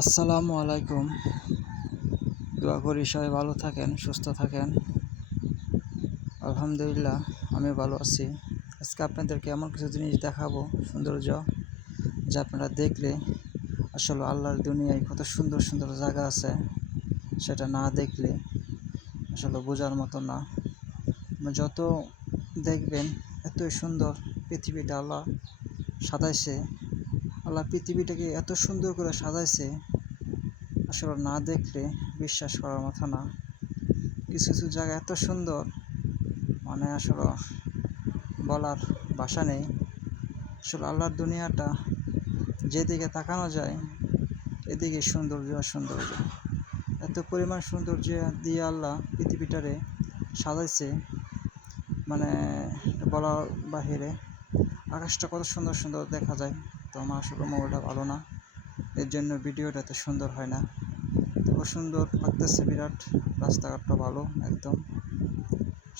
আসসালামু আলাইকুম। দোয়া করি সবাই ভালো থাকেন, সুস্থ থাকেন। আলহামদুলিল্লাহ আমি ভালো আছি। আজকে আপনাদেরকে এমন কিছু জিনিস দেখাবো, সৌন্দর্য, যা আপনারা দেখলে আসলে আল্লাহর দুনিয়ায় কত সুন্দর সুন্দর জায়গা আছে, সেটা না দেখলে আসলে বোঝার মতো না। যত দেখবেন এতই সুন্দর পৃথিবীটা আল্লাহ সাজাইছে। আল্লাহ পৃথিবীটাকে এত সুন্দর করে সাজাইছে, আসলে না দেখলে বিশ্বাস করার মতো না। কিছু কিছু জায়গা এত সুন্দর, মানে আসলে বলার ভাষা নেই। আসলে আল্লাহর দুনিয়াটা যেদিকে তাকানো যায় এদিকে সৌন্দর্য আর সৌন্দর্য। এত পরিমাণ সৌন্দর্য দিয়ে আল্লাহ পৃথিবীটারে সাজাইছে, মানে বলার বাহিরে। আকাশটা কত সুন্দর সুন্দর দেখা যায়, তো আমার আসলে মোবাইলটা ভালো না, এর জন্য ভিডিওটা এত সুন্দর হয় না। তবে সুন্দর লাগতেছে বিরাট, রাস্তাঘাটটা ভালো একদম।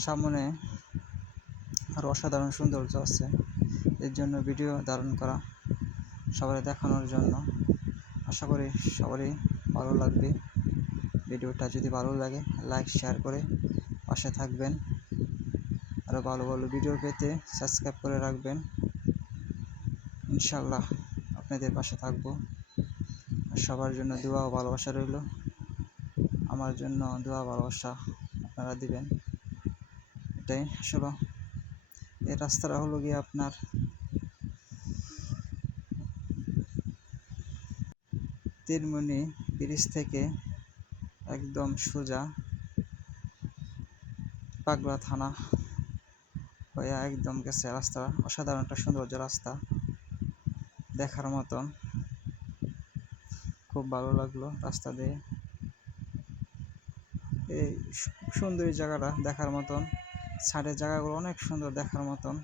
সামনে আর অসাধারণ সৌন্দর্য আছে, এর জন্য ভিডিও ধারণ করা, সবাই দেখানোর জন্য। আশা করি সবারই ভালো লাগবে। ভিডিওটা যদি ভালো লাগে লাইক শেয়ার করে পাশে থাকবেন। আরও ভালো ভালো ভিডিও পেতে সাবস্ক্রাইব করে রাখবেন। ইনশাল্লাহ আপনাদের পাশে থাকবো। আর সবার জন্য দোয়া ও ভালোবাসা রইল। আমার জন্য দোয়া ভালোবাসা আপনারা দিবেন, এটাই আসলে। এই রাস্তাটা হলো গিয়ে আপনার তিরমুনি ব্রিজ থেকে একদম সোজা পাগলা থানা হয়ে একদম গেছে রাস্তা। অসাধারণ একটা সৌন্দর্য রাস্তা, দেখার মতন। খুব ভালো লাগলো রাস্তা দিয়ে। এই সুন্দর এই জায়গাটা দেখার মতন, সাইডের জায়গাগুলো অনেক সুন্দর দেখার মতন,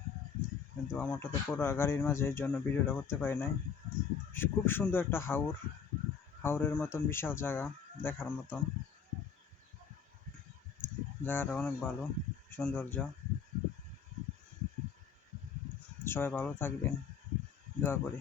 কিন্তু আমারটা তো পুরো গাড়ির মাঝে, এর জন্য ভিডিওটা করতে পারি নাই। খুব সুন্দর একটা হাওরের মতন বিশাল জায়গা, দেখার মতন। জায়গাটা অনেক ভালো, সৌন্দর্য। সবাই ভালো থাকবেন, দোয়া করি।